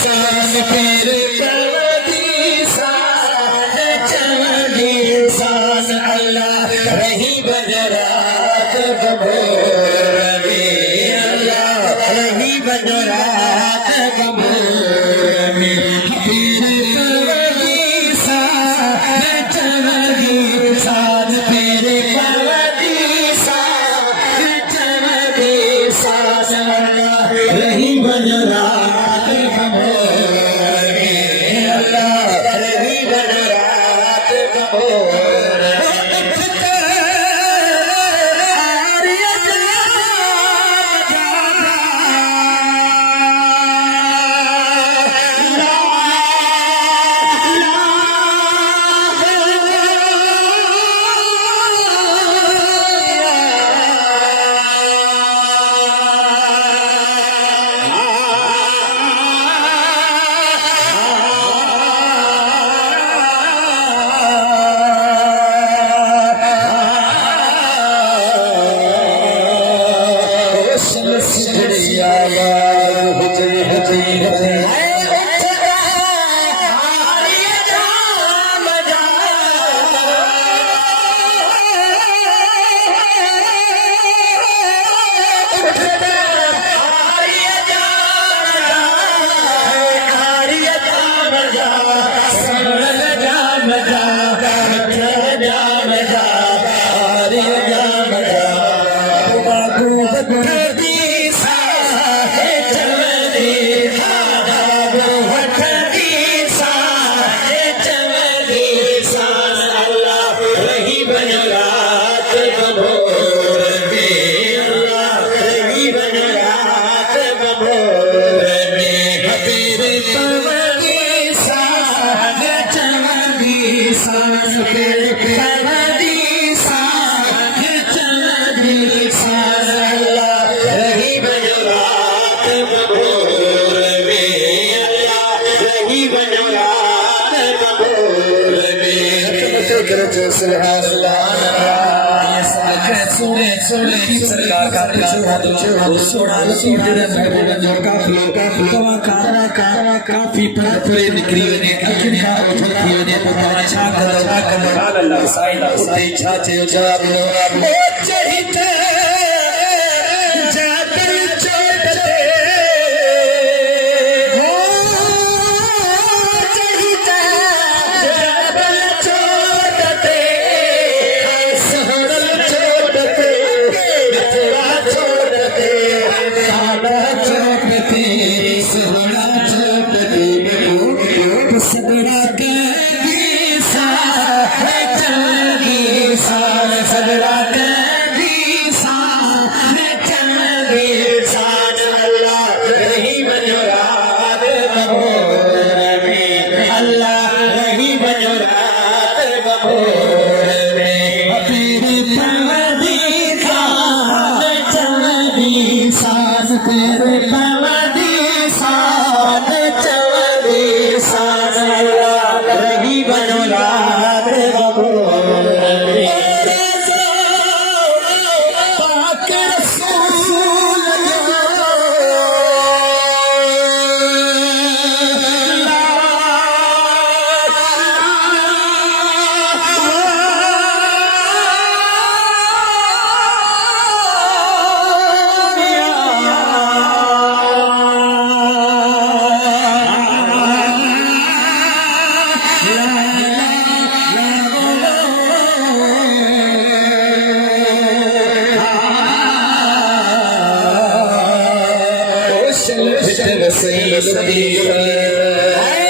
शान फिर चवदी शान चवदी शान अल्लाह रही बजरात बबूर में अल्लाह रही बजरात बबूर में फिर चवदी शान चवदी शान फिर चवदी शान चवदी शान अल्लाह रही बजरात बबूर में अल्लाह रही बजरात बबूर में काफी परे निकरी वने का थी वने तो तव्हां छा कंदो अल्लाह साईं उते छा चयो जवाब ॾिनो ओ चढ़ित जातल चोट ते हो चढ़ित जातल चोट ते सहरल चोट ते मिठड़ा चोट ते सादा चोट ते सहरा चोट ते सगड़ा कैदी सा चलगी सान सगड़ा कैदी सा चलगी सान अल्लाह रही बजरात बबूर में अल्लाह रही बजरात बबूर में फिर पवदी सान चलगी सान फिर पवदी सान चलगी सान अल्लाह रही बजरात बबूर में पाक रसूल सही